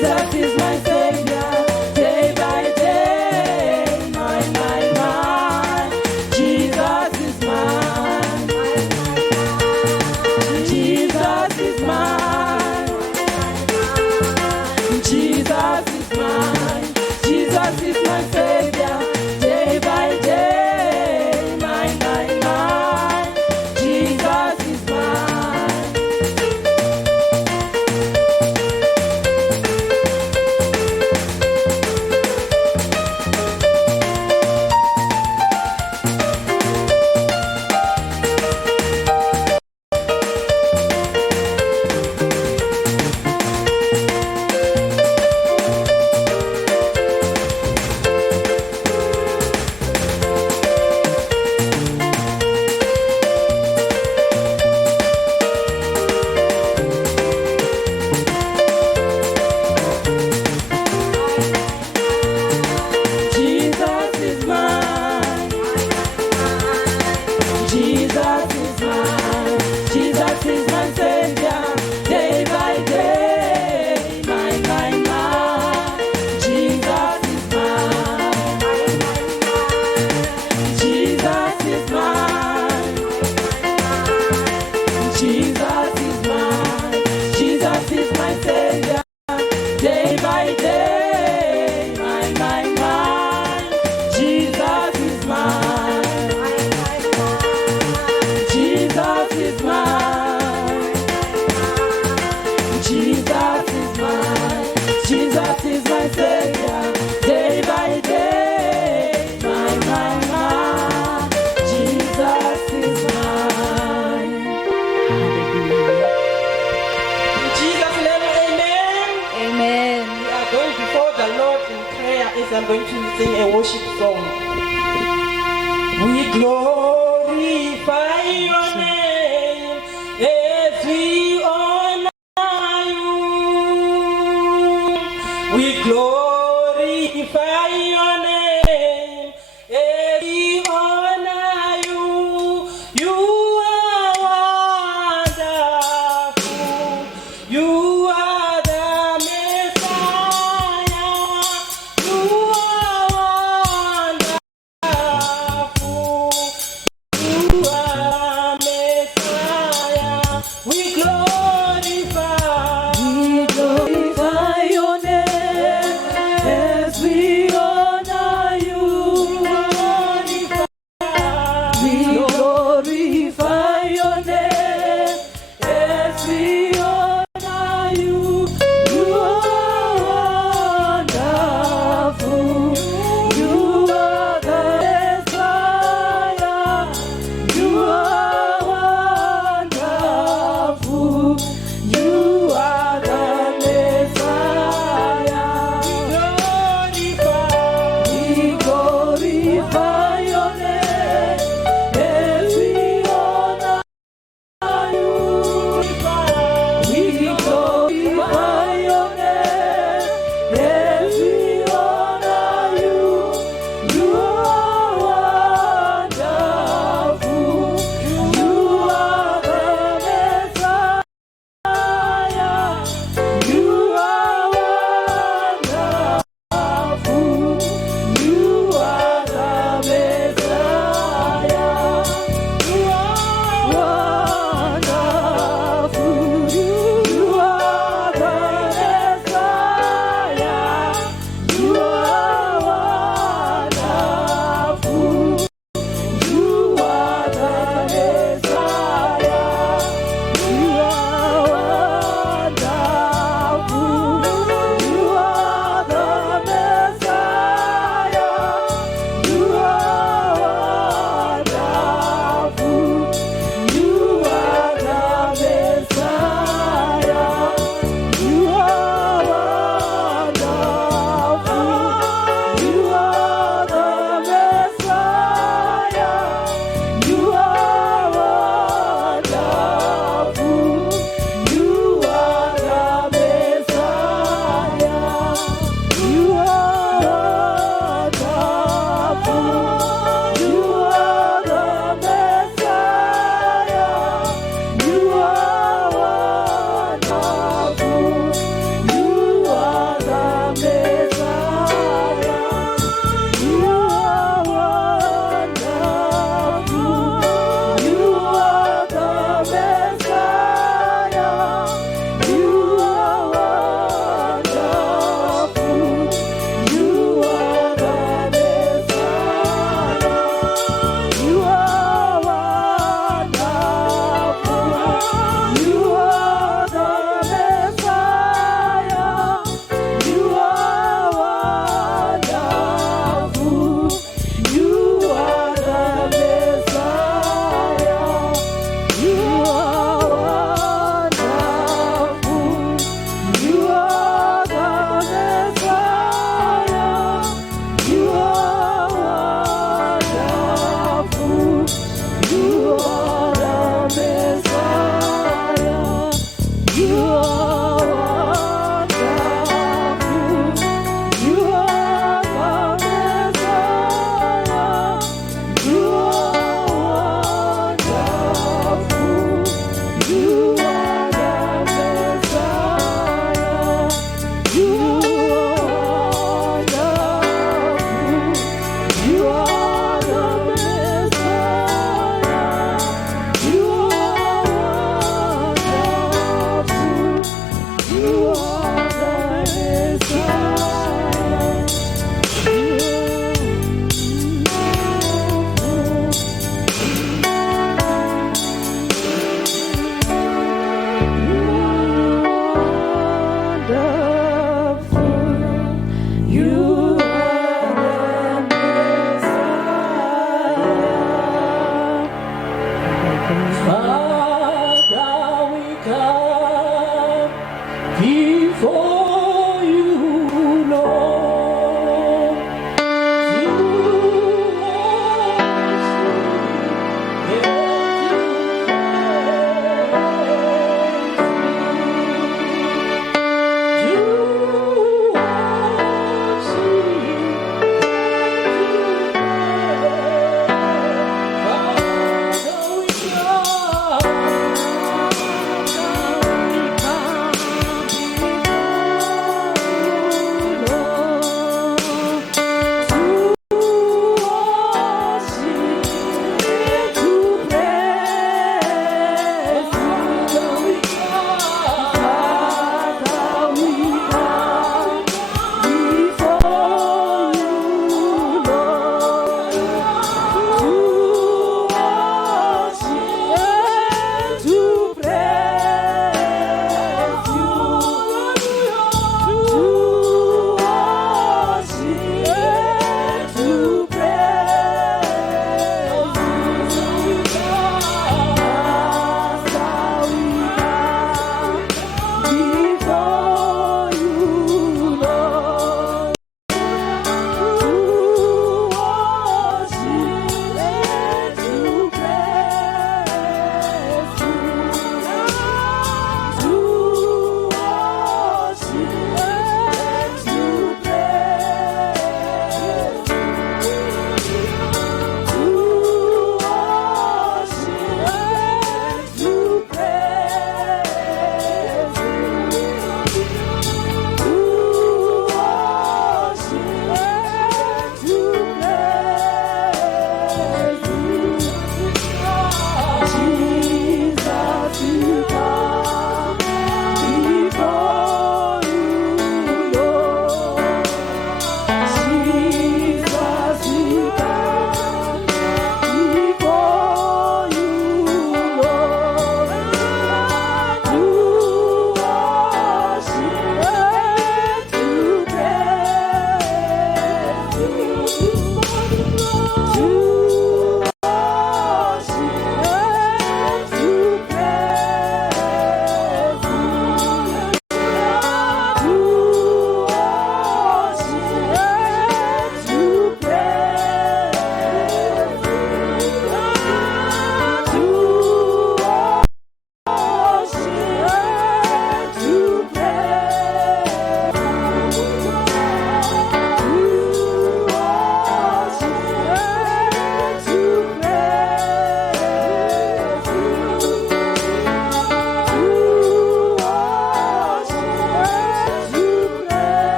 Jesus is my Savior, day by day. Mine, mine, mine. Jesus is mine. Jesus is mine. Jesus is mine. Jesus is my Savior, day by day. Mine, mine, mine. Jesus is mine. Jesus is mine. Jesus is mine. Jesus is my Savior, day by day. Mine, mine, mine. Jesus is mine. Jesus is mine. Jesus is mine. Jesus is my Savior, day by day. Mine, mine, mine. Jesus is mine. Jesus is mine. Jesus is mine. Jesus is my Savior, day by day. Mine, mine, mine. Jesus is mine. In Jesus' name, amen. Amen. We are going before the Lord in prayer as I'm going to sing a worship song. We glorify your name as we honor you. We glorify your name as we honor you. You are wonderful. You are the Messiah. You are wonderful. You are Messiah. We glorify. We glorify your name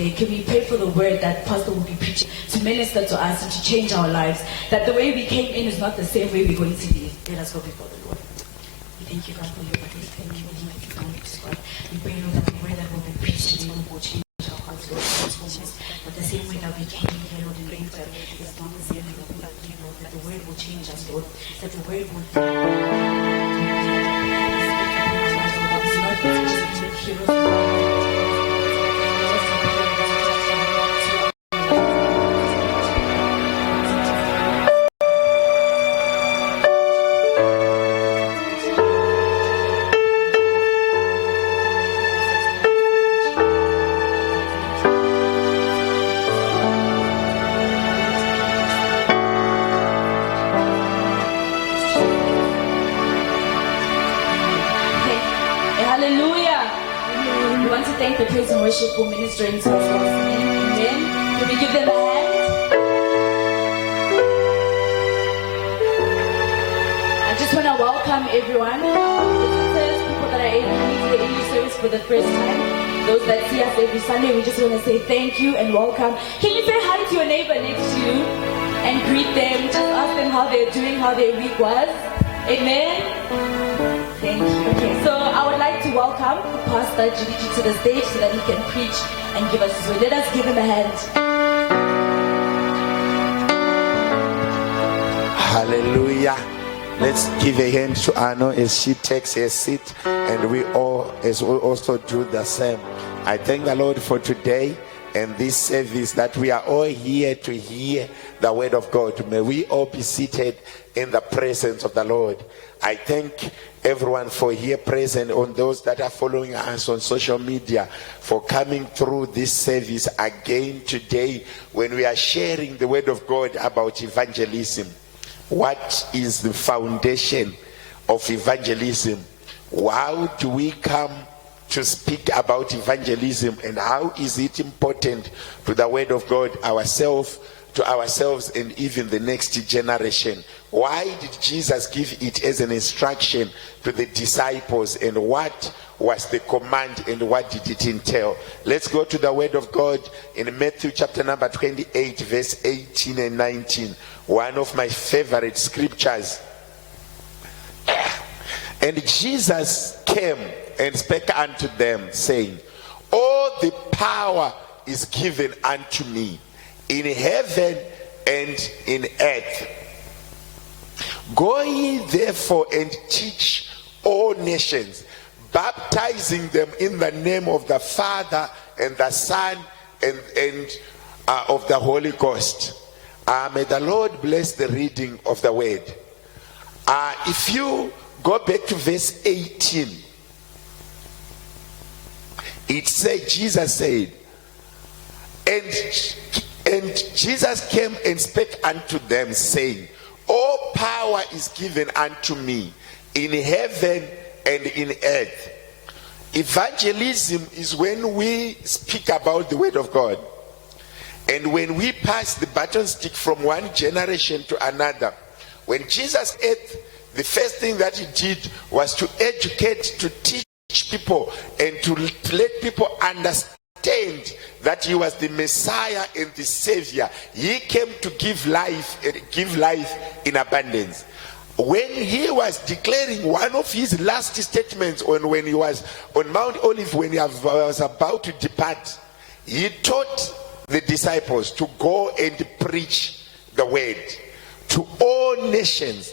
today, can we pray for the word that Pastor will be preaching to minister to us and to change our lives? That the way we came in is not the same way we're going to leave. Let us go before the Lord. We thank you, God, for your word. Thank you, God. We pray, Lord, that the word that will be preached today will change our hearts, Lord. But the same way that we came in here, Lord, in winter, is not the same way that we leave, Lord. That the word will change us, Lord. That the word will thank the praise and worship for ministering to us last night. Amen. Can we give them a hand? I just want to welcome everyone, visitors, people that are able to meet the English service for the first time, those that see us every Sunday. We just want to say thank you and welcome. Can you say hi to your neighbor next to you and greet them? Just ask them how they're doing, how their week was. Amen. Thank you. Okay, so I would like to welcome Pastor Jiriji to the stage so that he can preach and give us his word. Let us give him a hand. Hallelujah. Let's give a hand to Anno as she takes her seat, and we also do the same. I thank the Lord for today and this service, that we are all here to hear the word of God. May we all be seated in the presence of the Lord. I thank everyone for here present, on those that are following us on social media, for coming through this service again today when we are sharing the word of God about evangelism. What is the foundation of evangelism? How do we come to speak about evangelism, and how is it important to the word of God, to ourselves and even the next generation? Why did Jesus give it as an instruction to the disciples, and what was the command and what did it entail? Let's go to the word of God in Matthew chapter number 28 verse 18 and 19. One of my favorite scriptures. And Jesus came and spake unto them, saying, all the power is given unto me in heaven and in earth. Go ye therefore and teach all nations, baptizing them in the name of the Father and the Son and of the Holy Ghost. May the Lord bless the reading of the word. If you go back to verse 18, it said, Jesus said, and Jesus came and spake unto them, saying, all power is given unto me in heaven and in earth. Evangelism is when we speak about the word of God, and when we pass the baton stick from one generation to another. When Jesus ate, the first thing that he did was to educate, to teach people, and to let people understand that he was the Messiah and the Savior. He came to give life, and give life in abundance. When he was declaring one of his last statements, when he was on Mount Olive, when he was about to depart, he taught the disciples to go and preach the word to all nations.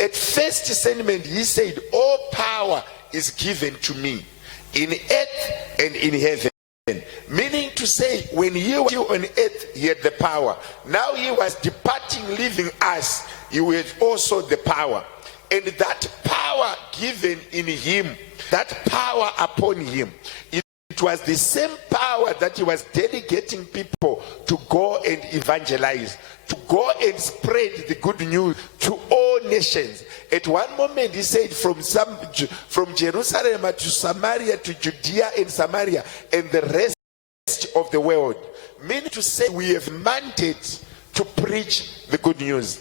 At first sentiment, he said, all power is given to me in earth and in heaven. Meaning to say, when he was on earth, he had the power. Now he was departing, leaving us, he had also the power. And that power given in him, that power upon him, it was the same power that he was delegating people to go and evangelize, to go and spread the good news to all nations. At one moment he said, from Jerusalem to Samaria, to Judea and Samaria and the rest of the world. Meaning to say, we have mandate to preach the good news.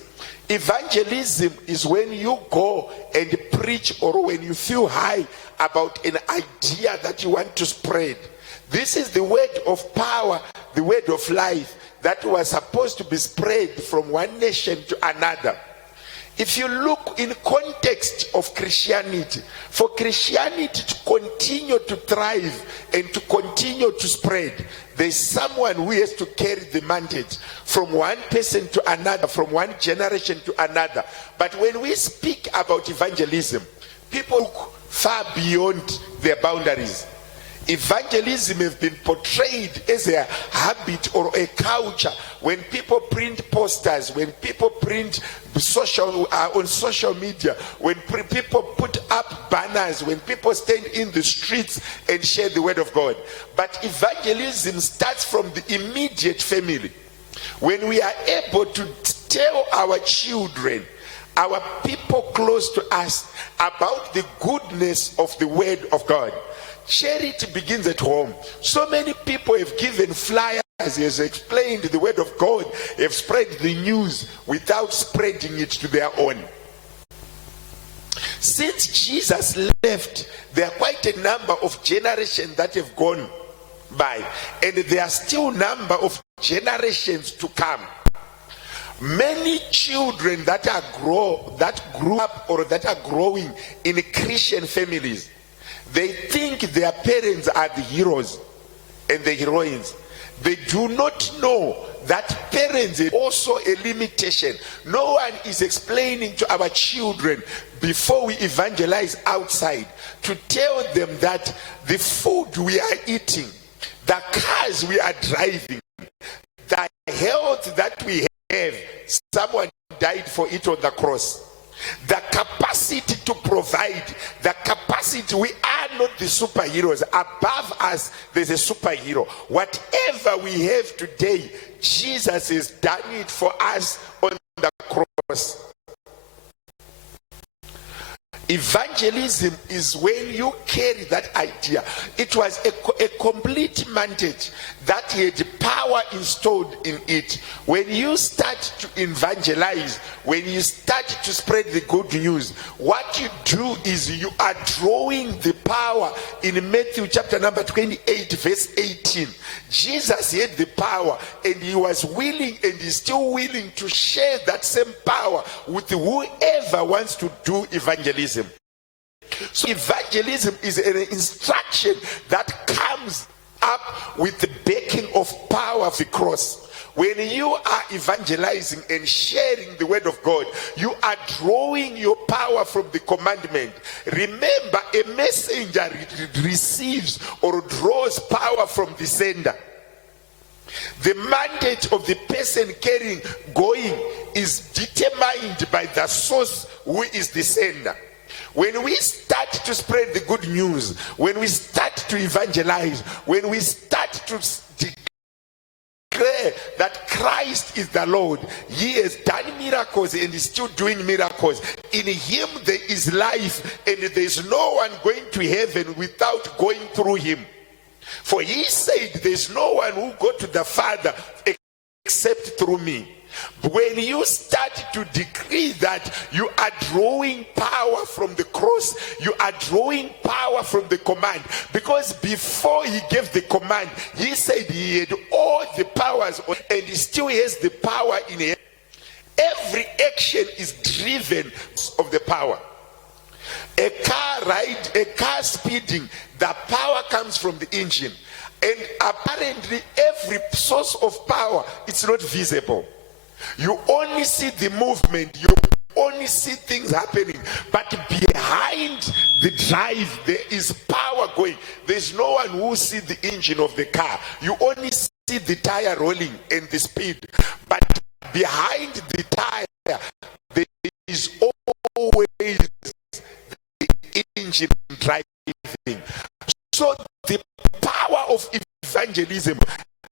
Evangelism is when you go and preach, or when you feel high about an idea that you want to spread. This is the word of power, the word of life that was supposed to be spread from one nation to another. If you look in context of Christianity, for Christianity to continue to thrive and to continue to spread, there's someone who has to carry the mandate from one person to another, from one generation to another. But when we speak about evangelism, people look far beyond their boundaries. Evangelism has been portrayed as a habit or a culture. When people print posters, when people print on social media, when people put up banners, when people stand in the streets and share the word of God. But evangelism starts from the immediate family. When we are able to tell our children, our people close to us, about the goodness of the word of God. Charity begins at home. So many people have given flyers, has explained the word of God, have spread the news without spreading it to their own. Since Jesus left, there are quite a number of generations that have gone by, and there are still a number of generations to come. Many children that grew up or that are growing in Christian families, they think their parents are the heroes and the heroines. They do not know that parents is also a limitation. No one is explaining to our children before we evangelize outside, to tell them that the food we are eating, the cars we are driving, the health that we have, someone died for it on the cross. The capacity to provide, the capacity, we are not the superheroes. Above us, there's a superhero. Whatever we have today, Jesus has done it for us on the cross. Evangelism is when you carry that idea. It was a complete mandate that had power installed in it. When you start to evangelize, when you start to spread the good news, what you do is you are drawing the power. In Matthew chapter number 28 verse 18, Jesus had the power, and he was willing and is still willing to share that same power with whoever wants to do evangelism. So evangelism is an instruction that comes up with the backing of power of the cross. When you are evangelizing and sharing the word of God, you are drawing your power from the commandment. Remember, a messenger receives or draws power from the sender. The mandate of the person going is determined by the source, who is the sender. When we start to spread the good news, when we start to evangelize, when we start to declare that Christ is the Lord, he has done miracles and is still doing miracles. In him there is life, and there is no one going to heaven without going through him. For he said, there is no one who go to the Father except through me. When you start to decree that, you are drawing power from the cross, you are drawing power from the command. Because before he gave the command, he said he had all the powers, and he still has the power in him. Every action is driven of the power. A car speeding, the power comes from the engine. And apparently every source of power, it's not visible. You only see the movement, you only see things happening, but behind the drive there is power going. There's no one who sees the engine of the car. You only see the tire rolling and the speed, but behind the tire there is always the engine driving. So the power of evangelism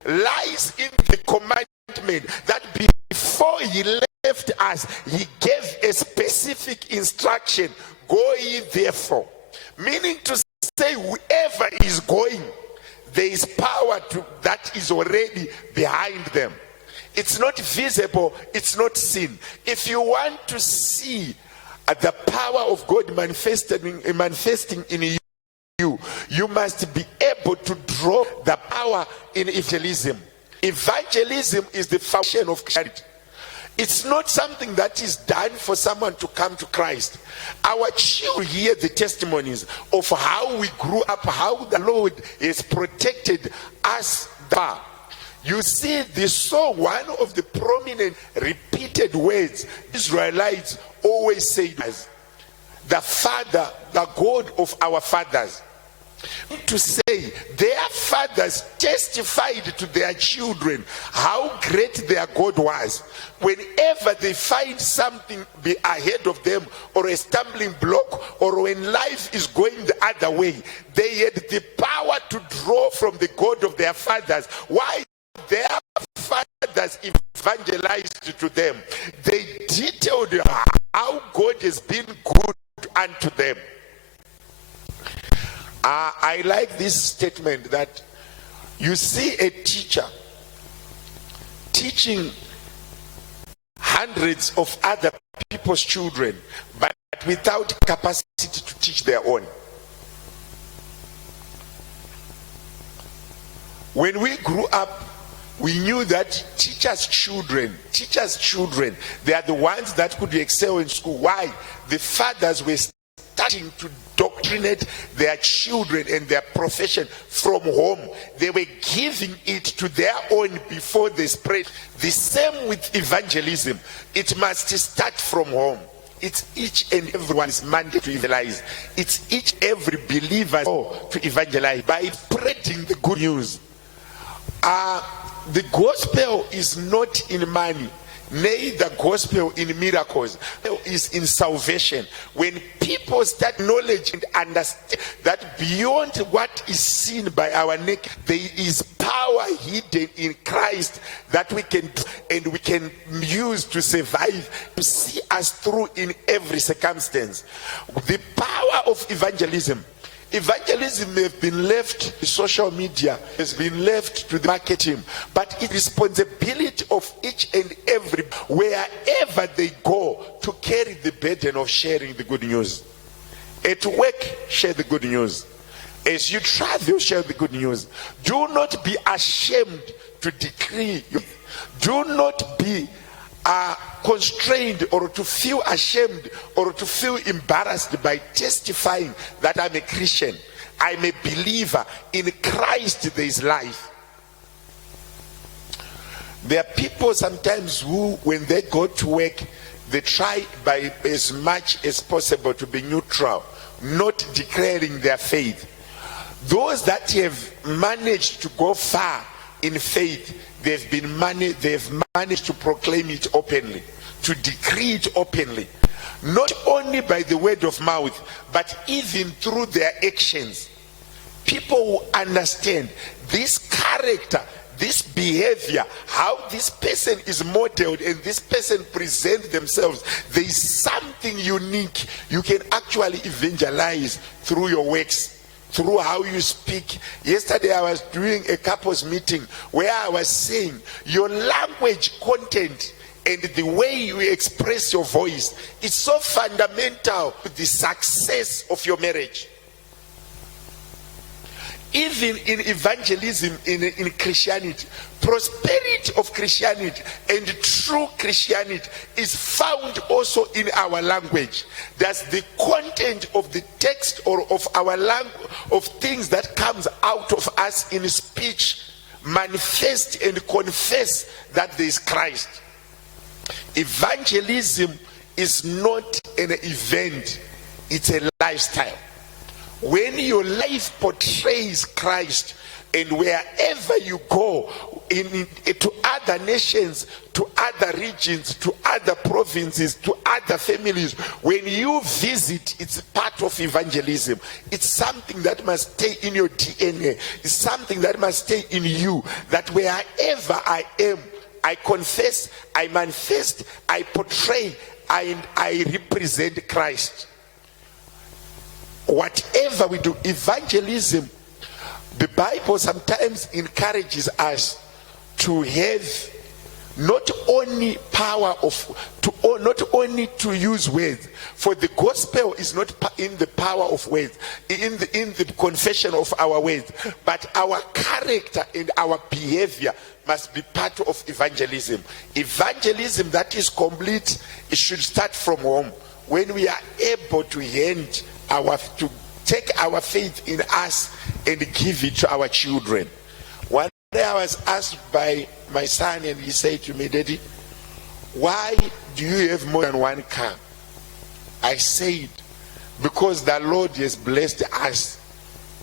lies in the commandment that before he left us, he gave a specific instruction: go ye therefore. Meaning to say, whoever is going, there is power that is already behind them. It's not visible, it's not seen. If you want to see the power of God manifesting in you, you must be able to draw the power in evangelism. Evangelism is the foundation of Christianity. It's not something that is done for someone to come to Christ. Our children hear the testimonies of how we grew up, how the Lord has protected us there. You see, this song, one of the prominent repeated words Israelites always say is, the Father, the God of our fathers. To say their fathers testified to their children how great their God was. Whenever they find something be ahead of them, or a stumbling block, or when life is going the other way, they had the power to draw from the God of their fathers. Why? Their fathers evangelized to them. They detailed how God has been good unto them. I like this statement that you see a teacher teaching hundreds of other people's children, but without capacity to teach their own. When we grew up, we knew that teachers' children, they are the ones that could excel in school. Why? The fathers were starting to doctrinate their children and their profession from home. They were giving it to their own before they spread. The same with evangelism. It must start from home. It's each and everyone's mandate to evangelize. It's each every believer to evangelize by spreading the good news. The gospel is not in money. Nay, the gospel in miracles is in salvation. When people start knowledge and understand that beyond what is seen by our neck, there is power hidden in Christ that we can do and we can use to survive, to see us through in every circumstance. The power of evangelism. Evangelism may have been left to social media, has been left to the marketing, but it's responsibility of each and every, wherever they go, to carry the burden of sharing the good news. At work, share the good news. As you travel, share the good news. Do not be ashamed to decree. Do not be constrained or to feel ashamed or to feel embarrassed by testifying that I'm a Christian, I'm a believer. In Christ there is life. There are people sometimes who, when they go to work, they try by as much as possible to be neutral, not declaring their faith. Those that have managed to go far in faith, they've managed to proclaim it openly, to decree it openly, not only by the word of mouth, but even through their actions. People who understand this character, this behavior, how this person is modeled and this person presents themselves, there is something unique. You can actually evangelize through your works, through how you speak. Yesterday I was doing a couples meeting where I was saying your language content and the way you express your voice is so fundamental to the success of your marriage. Even in evangelism, in Christianity, prosperity of Christianity and true Christianity is found also in our language. That's the content of the text or of our language, of things that comes out of us in speech, manifest and confess that there is Christ. Evangelism is not an event, it's a lifestyle. When your life portrays Christ, and wherever you go, to other nations, to other regions, to other provinces, to other families, when you visit, it's part of evangelism. It's something that must stay in your DNA. It's something that must stay in you, that wherever I am, I confess, I manifest, I portray, and I represent Christ. Whatever we do, evangelism, the Bible sometimes encourages us to have not only not only to use words, for the gospel is not in the power of words, in the confession of our words, but our character and our behavior must be part of evangelism. Evangelism that is complete, it should start from home, when we are able to take our faith in us and give it to our children. One day I was asked by my son, and he said to me, "Daddy, why do you have more than one car?" I said, "Because the Lord has blessed us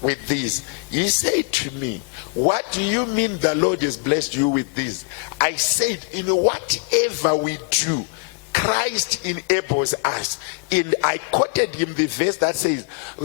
with this." He said to me, "What do you mean the Lord has blessed you with this?" I said, "In whatever we do, Christ enables us." And I quoted him the verse that says,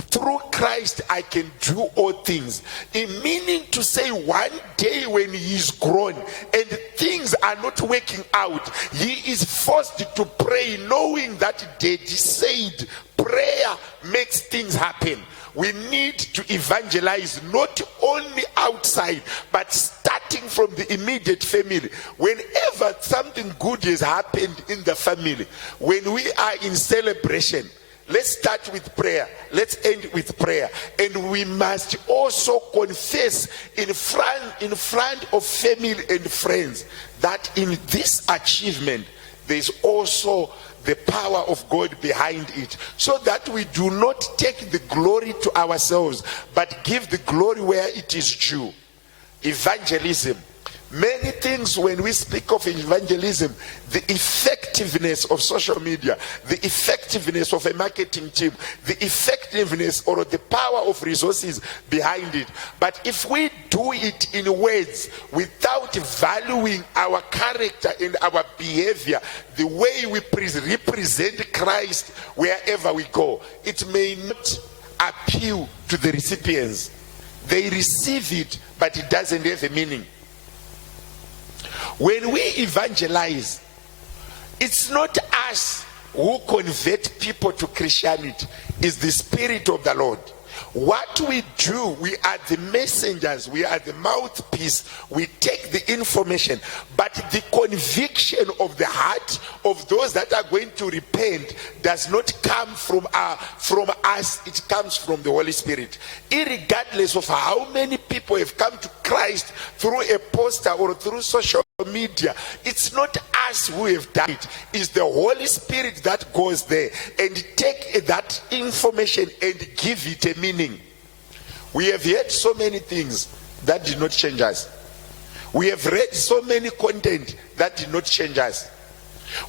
"Through Christ I can do all things." Meaning to say, one day when he is grown and things are not working out, he is forced to pray, knowing that Daddy said prayer makes things happen. We need to evangelize not only outside, but starting from the immediate family. Whenever something good has happened in the family, when we are in celebration, let's start with prayer, let's end with prayer. And we must also confess in front of family and friends that in this achievement there is also the power of God behind it, so that we do not take the glory to ourselves, but give the glory where it is due. Evangelism. Many things when we speak of evangelism, the effectiveness of social media, the effectiveness of a marketing team, the effectiveness or the power of resources behind it. But if we do it in words without valuing our character and our behavior, the way we represent Christ wherever we go, it may not appeal to the recipients. They receive it, but it doesn't have a meaning. When we evangelize, it's not us who convert people to Christianity, it's the Spirit of the Lord. What we do, we are the messengers, we are the mouthpiece, we take the information, but the conviction of the heart of those that are going to repent does not come from us, it comes from the Holy Spirit. Irregardless of how many people have come to Christ through a poster or through social media, it's not us who have done it, it's the Holy Spirit that goes there and take that information and give it a meaning. We have heard so many things that did not change us. We have read so many content that did not change us.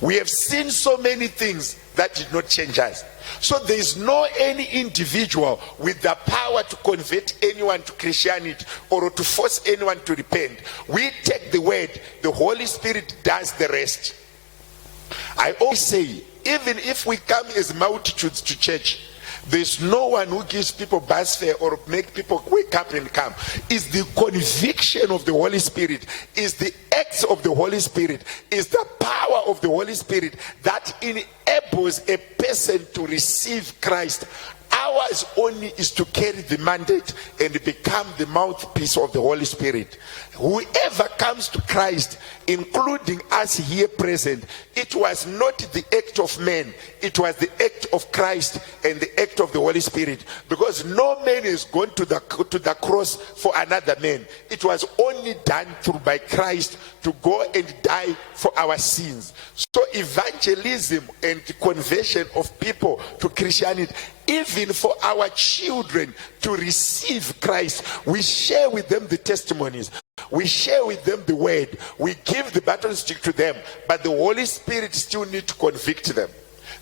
We have seen so many things that did not change us. So there is no any individual with the power to convert anyone to Christianity or to force anyone to repent. We take the word, the Holy Spirit does the rest. I always say, even if we come as multitudes to church, there's no one who gives people bus fare or make people wake up and come. It's the conviction of the Holy Spirit, is the acts of the Holy Spirit, is the power of the Holy Spirit that enables a person to receive Christ. Ours only is to carry the mandate and become the mouthpiece of the Holy Spirit. Whoever comes to Christ, including us here present, it was not the act of man, it was the act of Christ and the act of the Holy Spirit. Because no man is going to the cross for another man. It was only done through by Christ to go and die for our sins. So evangelism and the conversion of people to Christianity, even for our children to receive Christ, we share with them the testimonies, we share with them the word, we give the baton stick to them, but the Holy Spirit still needs to convict them.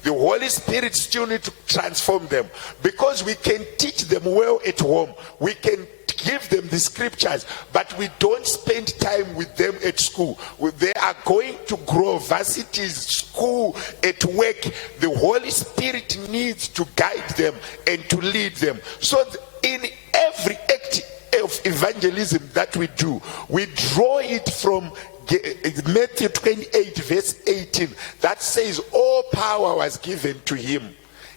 The Holy Spirit still needs to transform them, because we can teach them well at home, we can give them the scriptures, but we don't spend time with them at school. They are going to grow, varsities, school, at work. The Holy Spirit needs to guide them and to lead them. So in every act of evangelism that we do, we draw it from Matthew 28 verse 18 that says all power was given to him.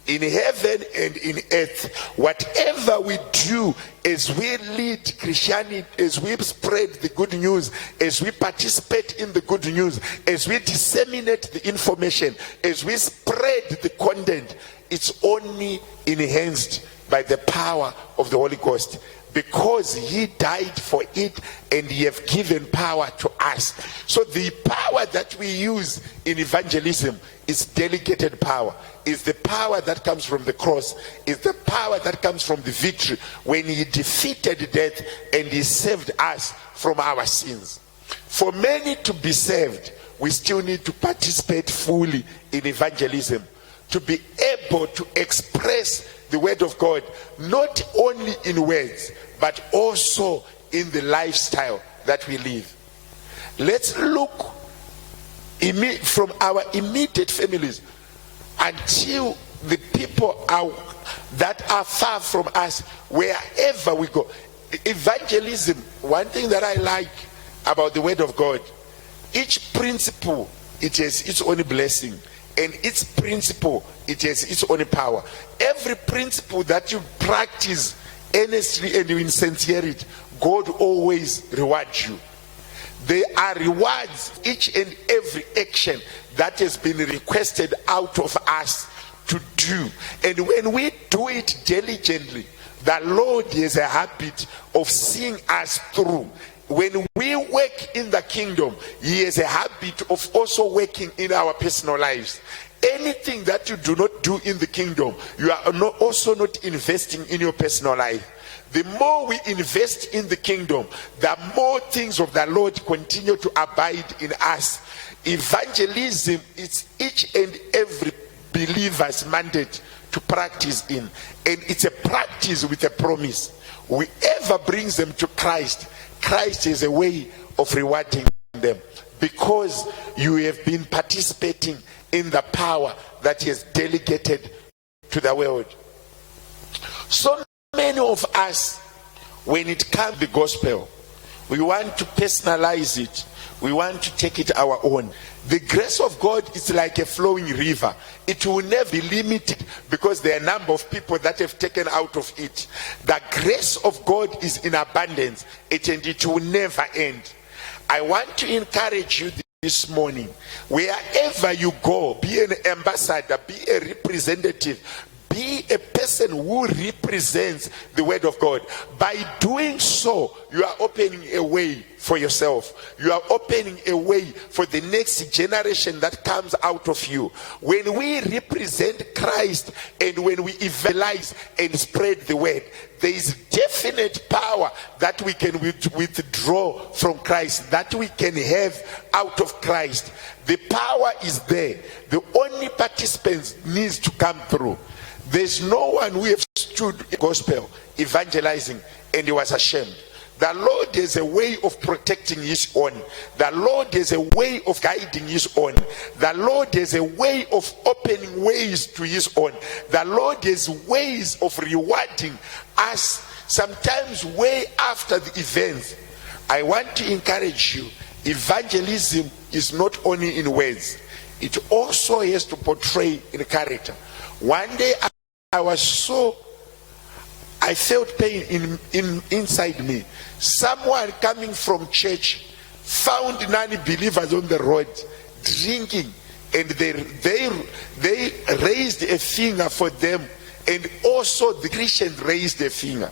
in heaven and in earth. Whatever we do as we lead Christianity, as we spread the good news, as we participate in the good news, as we disseminate the information, as we spread the content, it's only enhanced by the power of the Holy Ghost, because he died for it and he have given power to us. So the power that we use in evangelism is delegated power, is the power that comes from the cross, is the power that comes from the victory when he defeated death and he saved us from our sins. For many to be saved, we still need to participate fully in evangelism, to be able to express the word of God, not only in words, but also in the lifestyle that we live. Let's look from our immediate families until the people that are far from us, wherever we go. Evangelism, one thing that I like about the word of God, each principle, it has its own blessing, and its principle, it has its own power. Every principle that you practice earnestly and in sincerity, God always rewards you. There are rewards each and every action that has been requested out of us to do. And when we do it diligently, the Lord has a habit of seeing us through. When we work in the kingdom, he has a habit of also working in our personal lives. Anything that you do not do in the kingdom, you are also not investing in your personal life. The more we invest in the kingdom, the more things of the Lord continue to abide in us. Evangelism is each and every believer's mandate to practice in, and it's a practice with a promise. Whoever brings them to Christ, Christ is a way of rewarding them, because you have been participating in the power that he has delegated to the world. So many of us, when it comes to the gospel, we want to personalize it. We want to take it our own. The grace of God is like a flowing river. It will never be limited, because there are a number of people that have taken out of it. The grace of God is in abundance, and it will never end. I want to encourage you this morning, wherever you go, be an ambassador, be a representative, be a person who represents the word of God. By doing so, you are opening a way for yourself. You are opening a way for the next generation that comes out of you. When we represent Christ and when we evangelize and spread the word, there is definite power that we can withdraw from Christ, that we can have out of Christ. The power is there. The only participants needs to come through. There's no one who have stood in the gospel evangelizing and he was ashamed. The Lord has a way of protecting his own. The Lord has a way of guiding his own. The Lord has a way of opening ways to his own. The Lord has ways of rewarding us, sometimes way after the event. I want to encourage you, evangelism is not only in words, it also has to portray in character. One day I felt pain inside me. Someone coming from church found non-believers on the road drinking, and they raised a finger for them, and also the Christians raised a finger.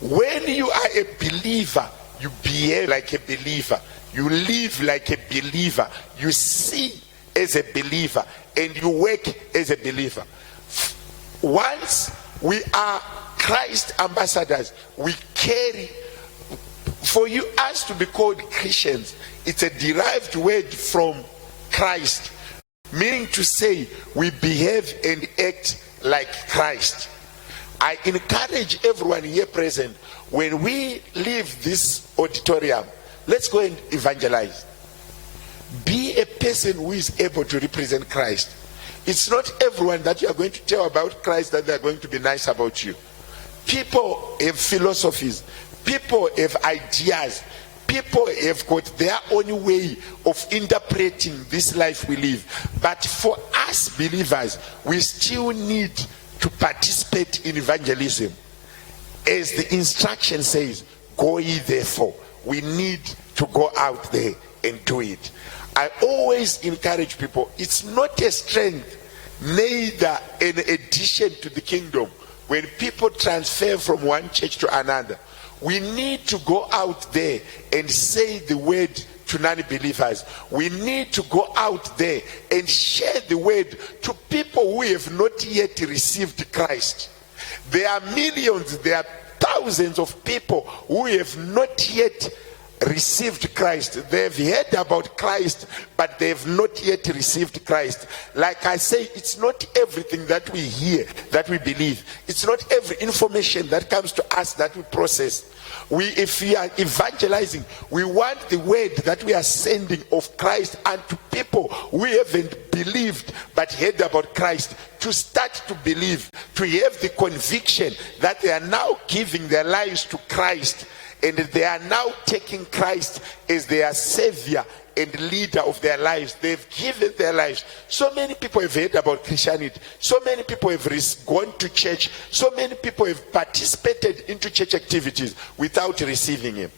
When you are a believer, you behave like a believer, you live like a believer, you see as a believer, and you work as a believer. Once we are Christ ambassadors, we carry, for us to be called Christians, it's a derived word from Christ, meaning to say we behave and act like Christ. I encourage everyone here present, when we leave this auditorium, let's go and evangelize. Be a person who is able to represent Christ. It's not everyone that you are going to tell about Christ that they are going to be nice about you. People have philosophies. People have ideas. People have got their own way of interpreting this life we live. But for us believers, we still need to participate in evangelism. As the instruction says, go ye therefore. We need to go out there and do it. I always encourage people, it's not a strength, neither an addition to the kingdom when people transfer from one church to another. We need to go out there and say the word to non-believers. We need to go out there and share the word to people who have not yet received Christ. There are millions, there are thousands of people who have not yet received Christ. They've heard about Christ, but they've not yet received Christ. Like I say, it's not everything that we hear that we believe. It's not every information that comes to us that we process. If we are evangelizing, we want the word that we are sending of Christ unto people who haven't believed but heard about Christ to start to believe, to have the conviction that they are now giving their lives to Christ, and they are now taking Christ as their savior and leader of their lives. They've given their lives. So many people have heard about Christianity. So many people have gone to church. So many people have participated into church activities without receiving him.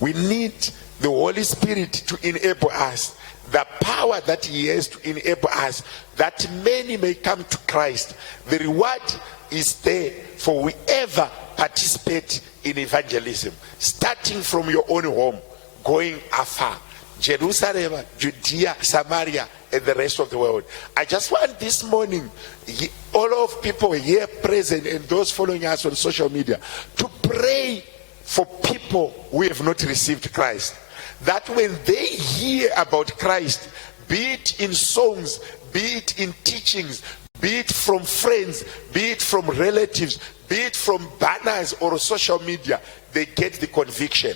We need the Holy Spirit to enable us, the power that he has to enable us, that many may come to Christ. The reward is there for whoever participate in evangelism, starting from your own home, going afar, Jerusalem, Judea, Samaria, and the rest of the world. I just want this morning, all of people here present and those following us on social media, to pray for people who have not received Christ. That when they hear about Christ, be it in songs, be it in teachings, be it from friends, be it from relatives, be it from banners or social media, they get the conviction.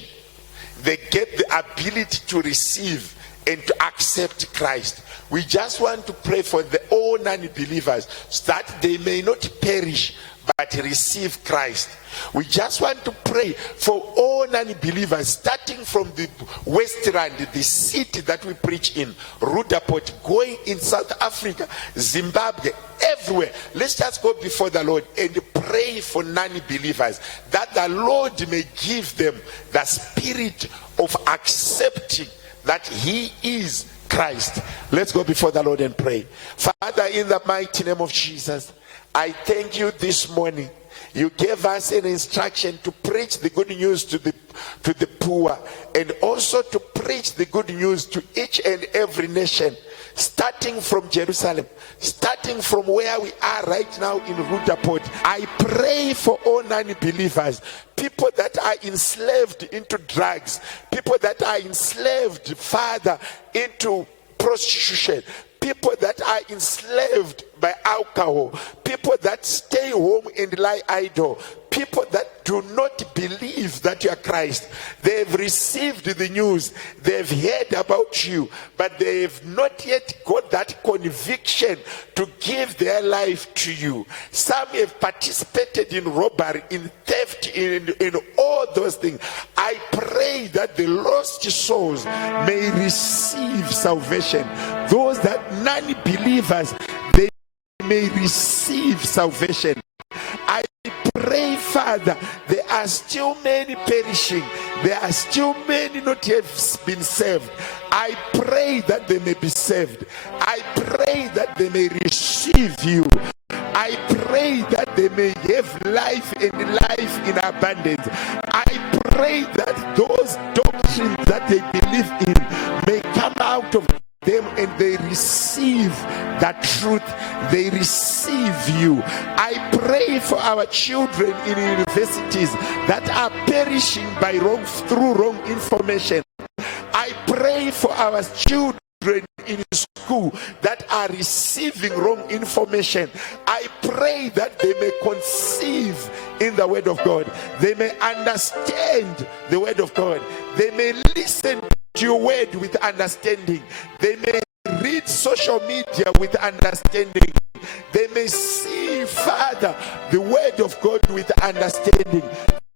They get the ability to receive and to accept Christ. We just want to pray for all non-believers so that they may not perish but receive Christ. We just want to pray for all non-believers, starting from the West Rand, the city that we preach in, Rudaport, going in South Africa, Zimbabwe, everywhere. Let's just go before the Lord and pray for non-believers, that the Lord may give them the spirit of accepting that he is Christ. Let's go before the Lord and pray. Father, in the mighty name of Jesus, I thank you this morning. You gave us an instruction to preach the good news to the poor, and also to preach the good news to each and every nation, starting from Jerusalem, starting from where we are right now in Rudaport. I pray for all non-believers, people that are enslaved into drugs, people that are enslaved, Father, into prostitution, people that are enslaved by alcohol, people that stay home and lie idle, people that do not believe that you are Christ. They've received the news, they've heard about you, but they have not yet got that conviction to give their life to you. Some have participated in robbery, in theft, in all those things. I pray that the lost souls may receive salvation. Those that non-believers, they may receive salvation. I pray, Father, there are still many perishing. There are still many not yet been saved. I pray that they may be saved. I pray that they may receive you. I pray that they may have life and life in abundance. I pray that those doctrines that they believe in may come out of them and they receive that truth. They receive you. I pray for our children in universities that are perishing by through wrong information. I pray for our children in school that are receiving wrong information. I pray that they may conceive in the word of God. They may understand the word of God. They may listen to your word with understanding. They may read social media with understanding. They may see, Father, the word of God with understanding.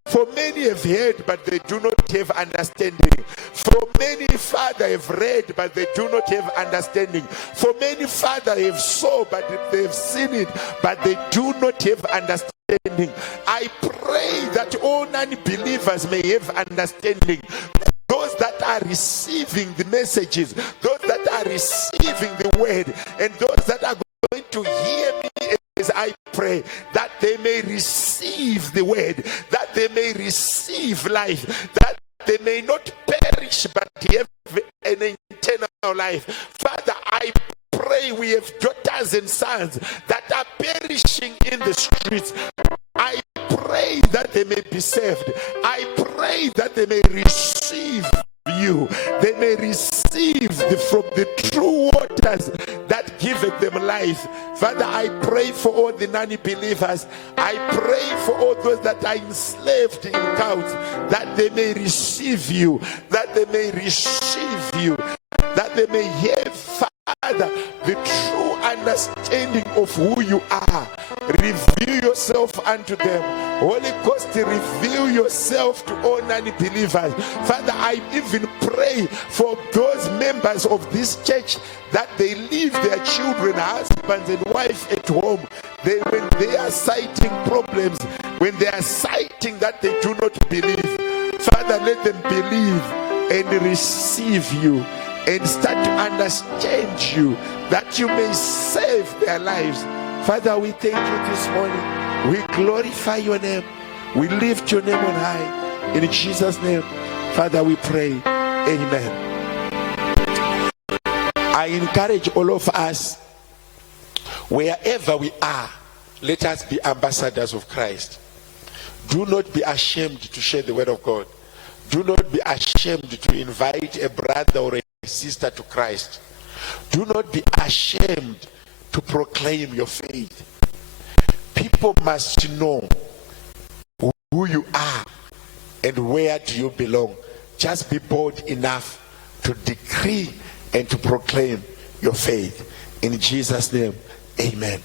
For many have heard, but they do not have understanding. For many, Father, have read, but they do not have understanding. For many, Father, have saw, but they have seen it, but they do not have understanding. I pray that all non-believers may have understanding. Those that are receiving the messages, those that are receiving the word, and those that are going to hear me as I pray, that they may receive the word, that they may receive life, that they may not perish but have an eternal life. Father, I pray we have daughters and sons that are perishing in the streets. I pray that they may be saved. I pray that they may receive you. They may receive from the true waters that giveth them life. Father, I pray for all the non-believers. I pray for all those that are enslaved in cults, that they may receive you, that they may receive you, that they may have, Father, the true understanding of who you are. Reveal yourself unto them. Holy Ghost, reveal yourself to all non-believers. Father, I even pray for those members of this church that they leave their children, husbands and wives at home. When they are citing problems, when they are citing that they do not believe, Father, let them believe and receive you and start to understand you, that you may save their lives. Father, we thank you this morning. We glorify your name. We lift your name on high. In Jesus' name, Father, we pray. Amen. I encourage all of us, wherever we are, let us be ambassadors of Christ. Do not be ashamed to share the word of God. Do not be ashamed to invite a brother or a sister to Christ. Do not be ashamed to proclaim your faith. People must know who you are and where do you belong. Just be bold enough to decree and to proclaim your faith. In Jesus' name, amen.